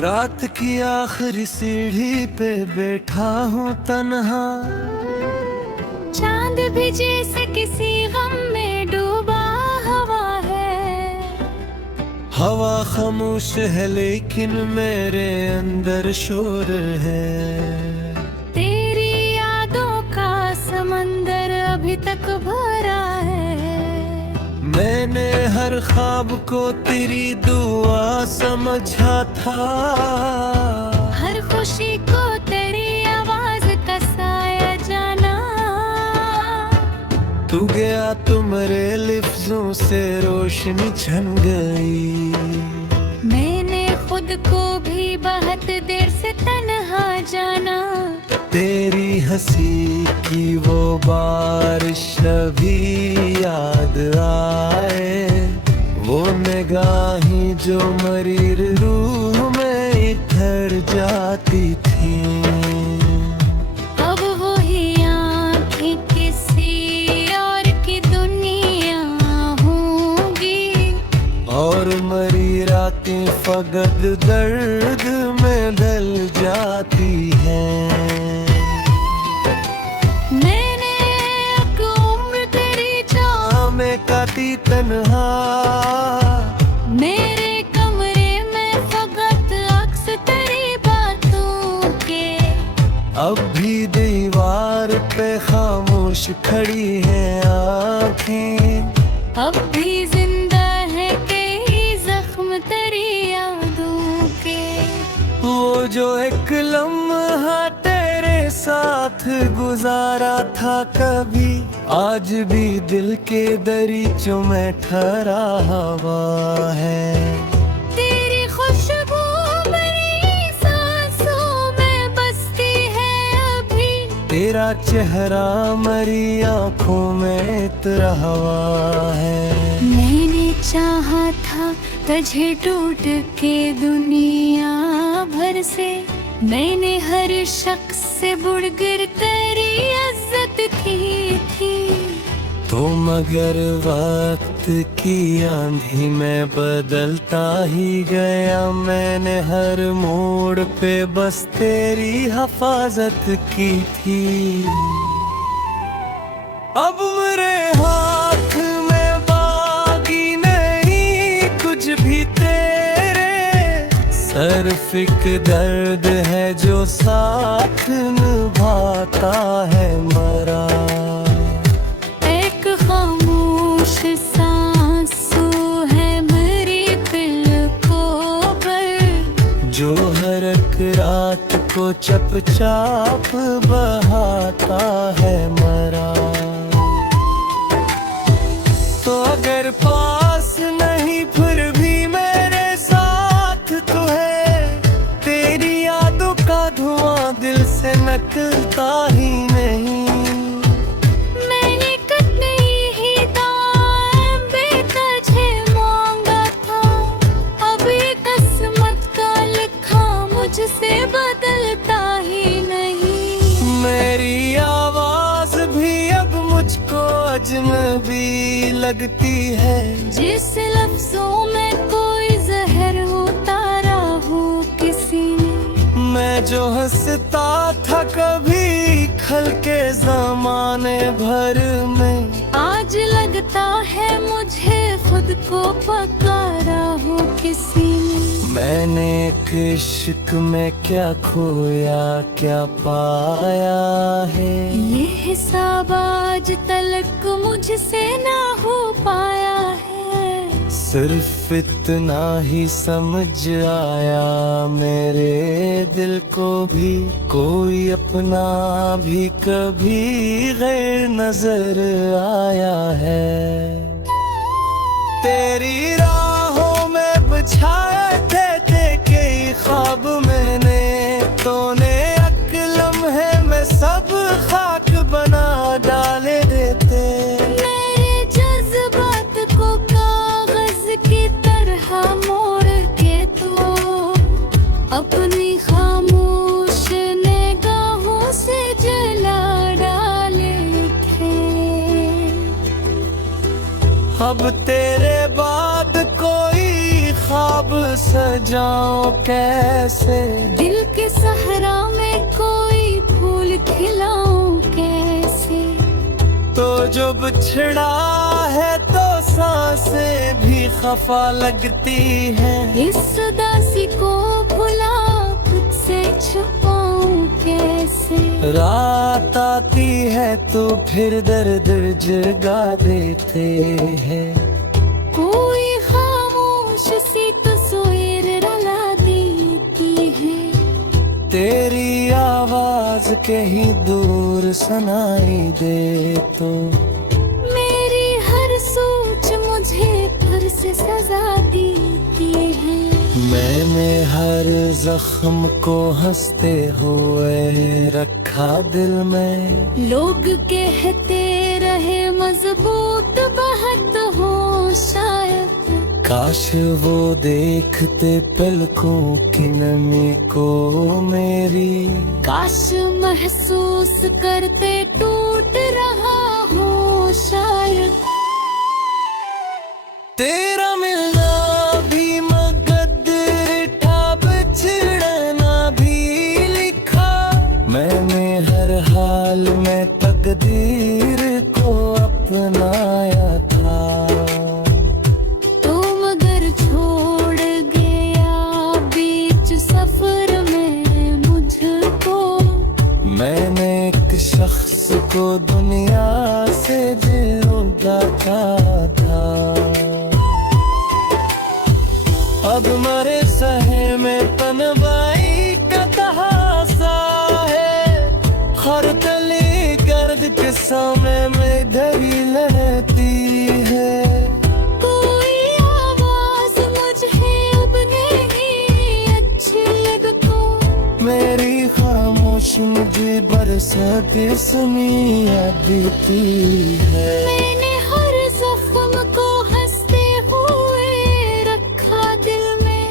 रात की आखिरी सीढ़ी पे बैठा हूँ तन्हा, चांद भी जैसे किसी गम में डूबा हवा है। हवा खामोश है लेकिन मेरे अंदर शोर है। तेरी यादों का समंदर अभी तक भरा है। मैंने हर ख्वाब को तेरी दुआ समझा था, हर खुशी को तेरी आवाज का साया जाना। तू गया तो मेरे लफ्जों से रोशनी छन गई। मैंने खुद को भी बहुत देर से तन्हा जाना। तेरी हंसी की वो बारिश अभी याद आए, वो निगाहें जो मरीर रूह में इतर जाती थी। अब वही आँखें किसी और की दुनिया होंगी, और मरी रातें फकत दर्द में ढल जाती हैं। मैंने एक उम्र तेरी जाम में काटी तन्हा, मेरे कमरे में फकत अक्स तेरी बातों के। अब भी दीवार पे खामोश खड़ी हैं आँखें। अब भी जिंदा है कई जख्म तेरी यादों के। वो जो एक लम्हा तेरे साथ गुजारा था कभी, आज भी दिल के दरीचों में ठहरा हवा है। तेरी खुशबू मेरी सांसों में बसती है अभी। तेरा चेहरा मरी आँखों में इतना हवा है। मैंने चाहा था तुझे टूट के दुनिया भर से। मैंने हर शख्स से बुड़कर तेरी इज्जत की थी। तो मगर वक्त की आंधी में बदलता ही गया, मैंने हर मोड़ पे बस तेरी हिफाजत की थी। अब मेरे हाथ में बाकी नहीं कुछ भी तेरे, सिर्फ एक दर्द है जो साथ निभाता है मरा। एक खामोश सांसू है मेरी पलकों पर, जो हर एक रात को चपचाप बहाता है मरा। तो अगर पास नहीं फिर भी मेरे साथ तो है, तेरी यादों का धुआं दिल से निकलता ही नहीं। मैंने कितने ही दाम बेतुझे मांगा था। अब ये किस्मत का लिखा मुझसे बदलता ही नहीं। मेरी आवाज भी अब मुझको अजनबी लगती है। जिस लफ्जों में कोई जहर उतारा हो किसी ने। मैं जो हंसता था कभी खल के जमाने भर में, आज लगता है मुझे खुद को पकारा हो किसी ने। मैंने एक इश्क में क्या खोया क्या पाया है, ये हिसाब आज तलक मुझसे ना हो पाया है। सिर्फ इतना ही समझ आया मेरे दिल को भी, कोई अपना भी कभी गैर नजर आया है। तेरी राहों में बिछाए थे कई ख्वाब मैंने, तूने एक लम्हे में सब खाक बना डाले देते। मेरे जज्बात को कागज की तरह मोड़ के तो अपनी खामोश निगाहों से जला डाले थे। अब तेरे बाद कोई ख्वाब अब सजाऊं कैसे, दिल के सहरा में कोई फूल खिलाऊं कैसे। तो जो बिछड़ा है तो सांसें भी खफा लगती है, इस उदासी को भुला खुद से छुपाऊं कैसे। रात आती है तो फिर दर्द जगा देते हैं, कोई खामोश सी तस्वीर रुला देती है। तेरी आवाज कहीं दूर सुनाई दे तो मेरी हर सोच मुझे फिर से सजा देती है। मैंने हर जख्म को हंसते हुए रखा दिल में, लोग कहते रहे मजबूत बहुत हो शायद, काश वो देखते पलकों की नमी को मेरी, काश महसूस करते टूट रहा हो शायद। तेरा मिलना भी मकद्दर था, बिछड़ना भी लिखा, मैंने हर हाल में तकदीर को अपनाया था। तो मगर छोड़ गया बीच सफर में मुझको, मैंने एक शख्स को दुनिया से जोड़ा था। अब मरे सहे में तन्हाई का तहासा है, हर तली गर्द के समय में घड़ी लहती है। कोई आवाज मुझे अब नहीं अच्छी लगती, मेरी खामोशी मुझे बरसात इसमें याद देती है। मैंने हर जख्म को हंसते हुए रखा दिल में,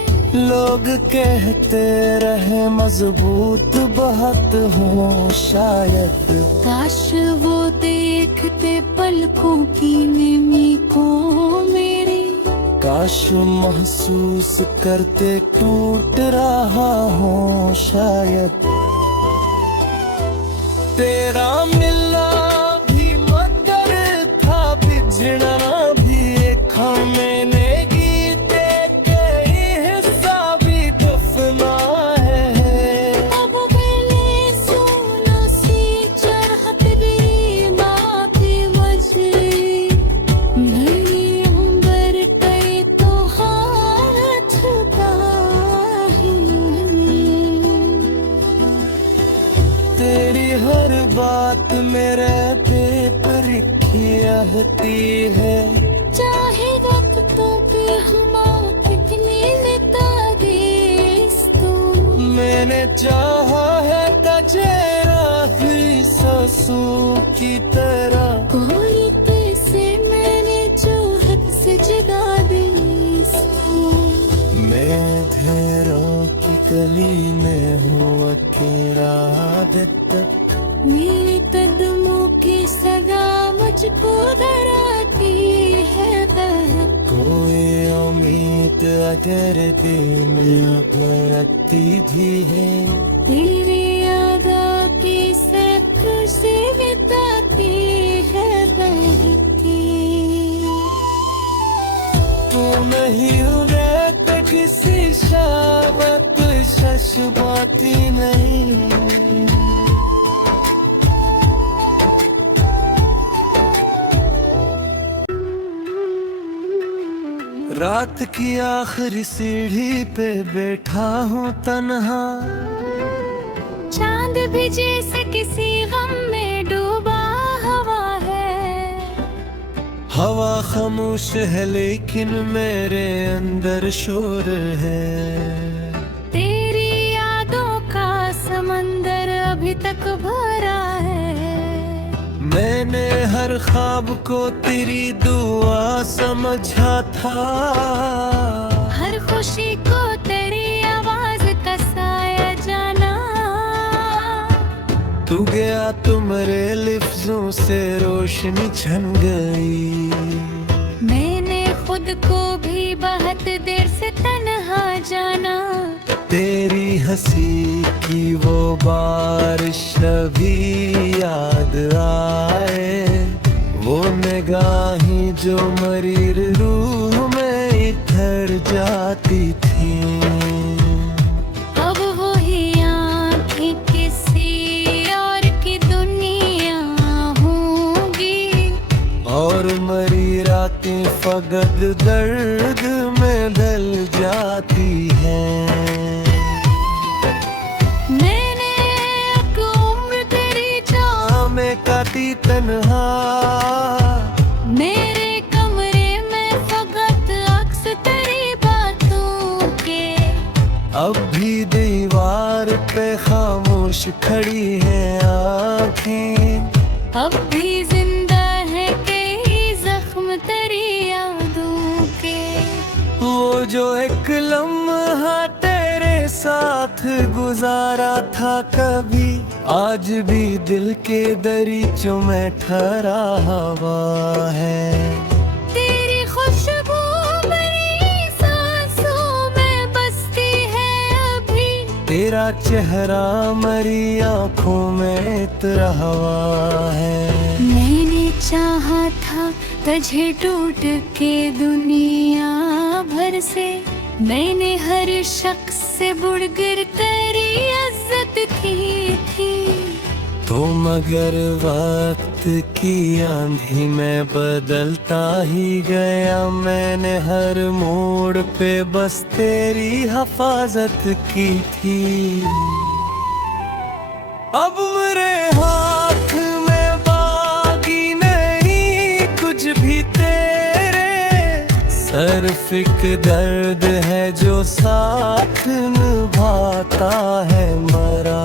लोग कहते रहे मजबूत बहुत हो शायद, काश वो देखते पलकों की नमी को मेरी, काश महसूस करते टूट रहा हो शायद। तेरा मिलना भी मकर था, बिछड़ना भी एक मैंने गीते के हिस्सा भी दफना है। अब मैंने सोना सी चाहत भी माफी मजरी, मेरी उम्र कई तो हाथ का ही। तेरी हर बात मेरे पे लिखी है, चाहे वक्तों पे हम कितनी तारीफ तो, मैंने चाहा है तेरा ही सांसों की तरह, कोई कैसे मैंने जो हद से जुदा दी इसको। मैं घेरों की गली में हूँ अकेला तक, मेरे कदमों की सगा मुझको डराती है बहक, कोई उम्मीद अगर दिल में अब रखती भी है, तेरी यादों की सब खुशी बिताती है बहकी। तू नहीं रहते किसी शब्द शशबाती नहीं, रात की आखिरी सीढ़ी पे बैठा हूँ तन्हा, चांद भी जैसे किसी गम में डूबा हवा है, हवा खामोश है लेकिन मेरे अंदर शोर है। तेरी यादों का समंदर अभी तक भरा है, मैंने हर ख्वाब को तेरी दुआ समझा था, हर खुशी को तेरी आवाज का साया जाना। तू गया तो मेरे लफ्जों से रोशनी छन गई, मैंने खुद को भी बहुत देर से तन्हा तेरी हंसी की वो बारिश अभी याद आए, वो निगाहें जो मरीर रूह में इतर जाती थी। अब वही आँखें किसी और की दुनिया होंगी, और मरी रातें फकत दर्द में ढल जाती हैं। मैंने एक उम्र तेरी जाम में काटी तन्हा, मेरे कमरे में फकत अक्स तेरी बातों के। अब भी दीवार पे खामोश खड़ी हैं आँखें, अब भी जिंदा है कई जख्म तेरी यादों के। वो जो एक लम्हा तेरे साथ गुजारा था कभी, आज भी दिल के दरीचों में ठहरा हवा है। तेरी खुशबू मेरी सांसों में बसती है अभी, तेरा चेहरा मरी आँखों में इतरा हुआ है। मैंने चाहा था तुझे टूट के दुनिया भर से, मैंने हर शख्स से बुड़कर तेरी इज्जत की थी। तो मगर वक्त की आंधी में बदलता ही गया, मैंने हर मोड़ पे बस तेरी हिफाजत की थी। अब मेरे हाथ में बाकी नहीं कुछ भी तेरे, सिर्फ एक दर्द है जो साथ निभाता है मरा।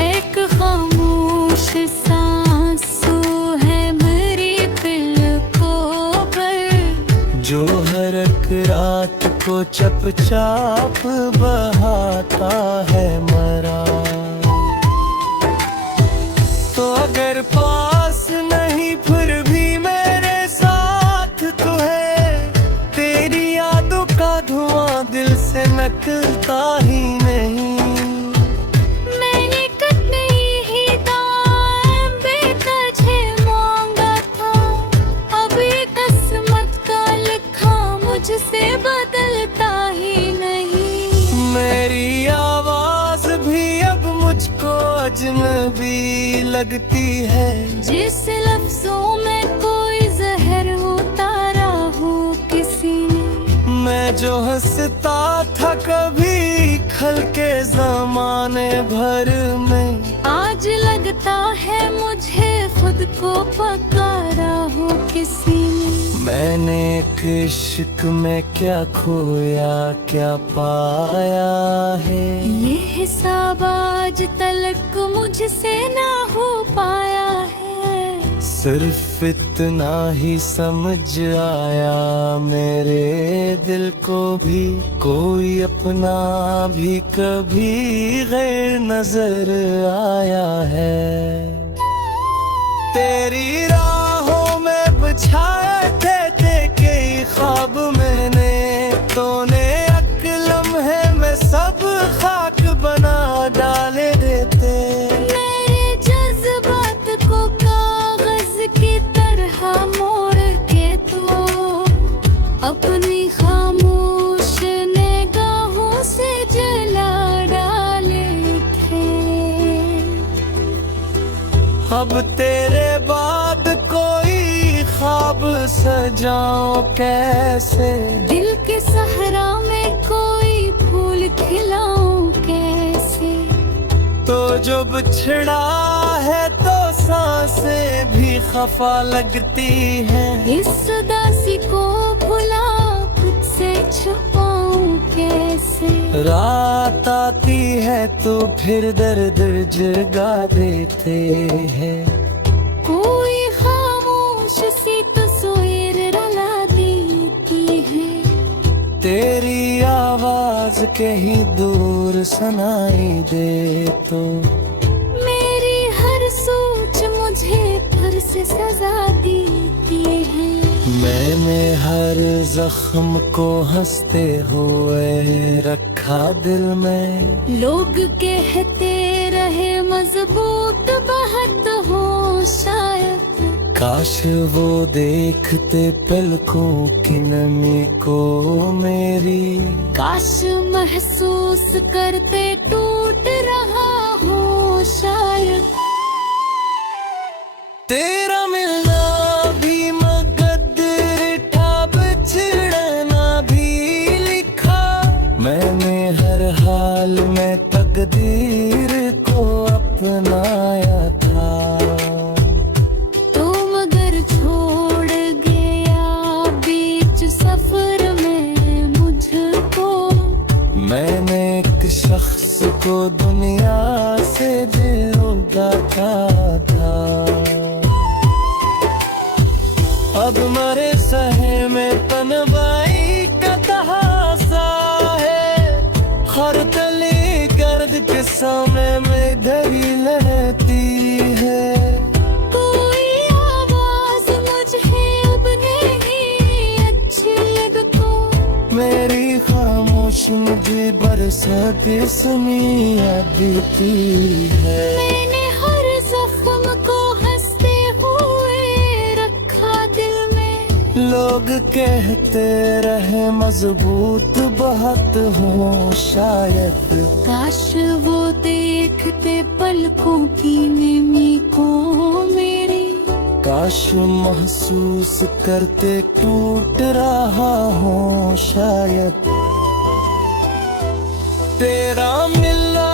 एक खामोश सांसू है मेरी पलकों पर, जो हर एक रात को चपचाप बहाता है मरा। तो अगर पास नहीं फिर भी मेरे साथ तो है, तेरी यादों का धुआं दिल से निकलता ही नहीं। मैंने कभी ही दाम बेतुझे मांगा था, अब ये किस्मत का लिखा मुझसे बदलता ही नहीं। मेरी आवाज भी अब मुझको अजनबी लगती है, जिस लफ्जों में कोई जहर उतारा हो किसी ने। मैं जो हंसता था कभी खल के जमाने भर में, आज लगता है मुझे खुद को पकारा हो किसी ने। मैंने एक इश्क में क्या खोया क्या पाया है, ये हिसाब आज तलक मुझसे ना हो पाया है। सिर्फ इतना ही समझ आया मेरे दिल को भी, कोई अपना भी कभी गैर नजर आया है। तेरी राहों में बिछाए थे कई ख्वाब मैंने, तूने एक लम्हे में सब खाक बना डाले देते। मेरे जज्बात को कागज की तरह मोड़ के तो अपनी खामोश निगाहों से जला डाले थे। अब तेरे बाद कोई ख्वाब सजाऊं कैसे, दिल के सहरा में कोई फूल खिलाऊं कैसे। तो जो बिछड़ा है तो सांसें भी खफा लगती हैं। इस उदासी को भुला खुद से छुपाऊं कैसे। रात आती है तो फिर दर्द जगा देते हैं। कोई खामोश सी तस्वीर रुला देती है। तेरी आवाज कहीं दूर सुनाई दे तो मेरी हर सोच मुझे फिर से सजा देती है। मैंने हर जख्म को हंसते हुए रखा दिल में। लोग कहते रहे मजबूत बहुत हो शायद, काश वो देखते पलकों की नमी को मेरी। काश महसूस करते टूट रहा हो शायद। तेरा मिलना भी मुकद्दर था, बिछड़ना भी लिखा। मैंने हर हाल में तकदीर को अपनाया था। तो मगर छोड़ गया बीच सफर में मुझको। मैंने एक शख्स को दुनिया से जोड़ा था। अब मरे सहे में तन्हाई का तहासा है। हर तली गर्द के समय में घड़ी लहती है। कोई आवाज मुझे अब नहीं अच्छी लगती। मेरी खामोश मुझे बरसात सुनिया देती है। मैंने हर जख्म को हंसते हुए रखा दिल में। लोग कहते रहे मजबूत बहुत हो शायद। काश वो देखते पलकों की नमी को मेरी। काश महसूस करते टूट रहा हो शायद। तेरा मिलना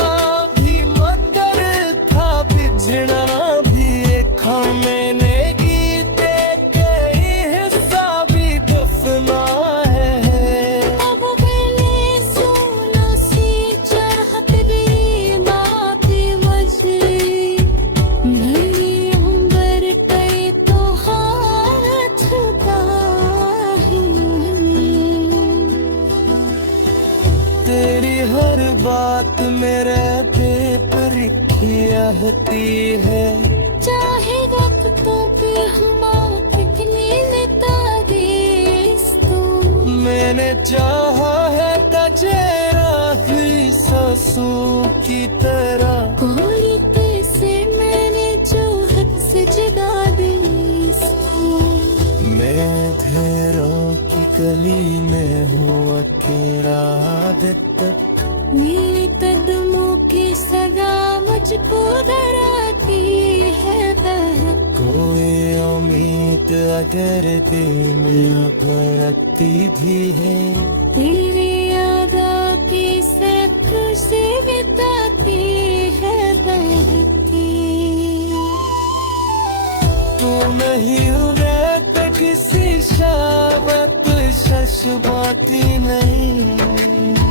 भी मगर था, बिछड़ना भी एक। मैंने गीते के हिस्सा भी दफना है। अब मैंने सुना सी चाहत भी बाकी बची। मेरी उम्र कई तो हाथ का ही। तेरी हर बात मेरे पेपर की रहती है। चाहे वक्तों पे हम कितनी तारीफ तू। मैंने चाहा है तेरा आखिरी सांसों की तरह। कोई कैसे मैंने जो हद से जुदा दी इसको। मैं घेरों की गली में हूँ अकेला आदत तक। मेरे कदमों की सगा मुझको डराती है दहक। कोई उम्मीद अगर दिल में अब रखती भी है। तेरी यादों की सब खुशी बिताती है बहती। तू नहीं रहते किसी शाबत शश बाती नहीं।